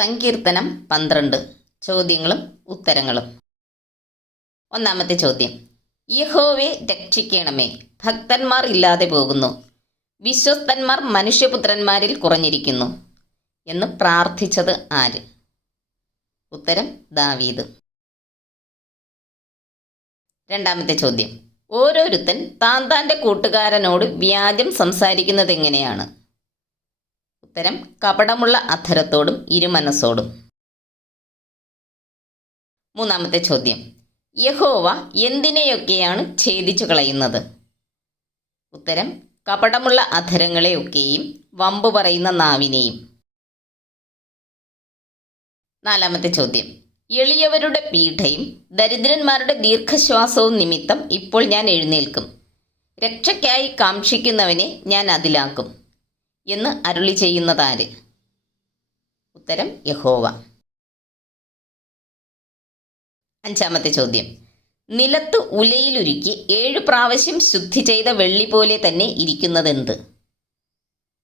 സങ്കീർത്തനം പന്ത്രണ്ട്. ചോദ്യങ്ങളും ഉത്തരങ്ങളും. ഒന്നാമത്തെ ചോദ്യം. യഹോവെ രക്ഷിക്കണമേ. ഭക്തന്മാർ ഇല്ലാതെ പോകുന്നു. വിശ്വസ്തന്മാർ മനുഷ്യപുത്രന്മാരിൽ കുറഞ്ഞിരിക്കുന്നു. എന്ന് പ്രാർത്ഥിച്ചത് ആര്? ഉത്തരം ദാവീദ്. രണ്ടാമത്തെ ചോദ്യം. ഓരോരുത്തൻ താൻ കൂട്ടുകാരനോട് വ്യാജം സംസാരിക്കുന്നത് എങ്ങനെയാണ് ഉത്തരം കപടമുള്ള അധരത്തോടും ഇരുമനസ്സോടും. മൂന്നാമത്തെ ചോദ്യം. യഹോവ എന്തിനെയൊക്കെയാണ് ഛേദിച്ചു കളയുന്നത് ഉത്തരം കപടമുള്ള അധരങ്ങളെയൊക്കെയും വമ്പ് പറയുന്ന നാവിനെയും. നാലാമത്തെ ചോദ്യം. എളിയവരുടെ പീഠയും ദരിദ്രന്മാരുടെ ദീർഘശ്വാസവും നിമിത്തം ഇപ്പോൾ ഞാൻ എഴുന്നേൽക്കും. രക്ഷയ്ക്കായി കാക്ഷിക്കുന്നവനെ ഞാൻ അതിലാക്കും. എന്ന് അരുളി ചെയ്യുന്നതാര്? ഉത്തരം യഹോവ. അഞ്ചാമത്തെ ചോദ്യം. നിലത്ത് ഉലയിലുരുക്കി ഏഴ് പ്രാവശ്യം ശുദ്ധി ചെയ്ത വെള്ളി പോലെ തന്നെ ഇരിക്കുന്നതെന്ത്?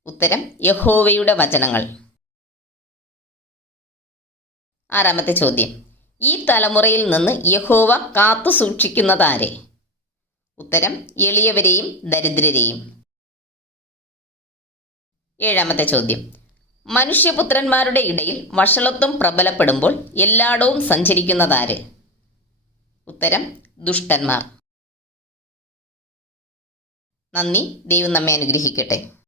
ഉത്തരം യഹോവയുടെ വചനങ്ങൾ. ആറാമത്തെ ചോദ്യം. ഈ തലമുറയിൽ നിന്ന് യഹോവ കാത്തു സൂക്ഷിക്കുന്നതാരെ? ഉത്തരം എളിയവരെയും ദരിദ്രരെയും. ഏഴാമത്തെ ചോദ്യം. മനുഷ്യപുത്രന്മാരുടെ ഇടയിൽ വഷളത്വം പ്രബലപ്പെടുമ്പോൾ എല്ലായിടവും സഞ്ചരിക്കുന്നതാര്? ഉത്തരം ദുഷ്ടന്മാർ. നന്ദി ദൈവം നമ്മെ അനുഗ്രഹിക്കട്ടെ.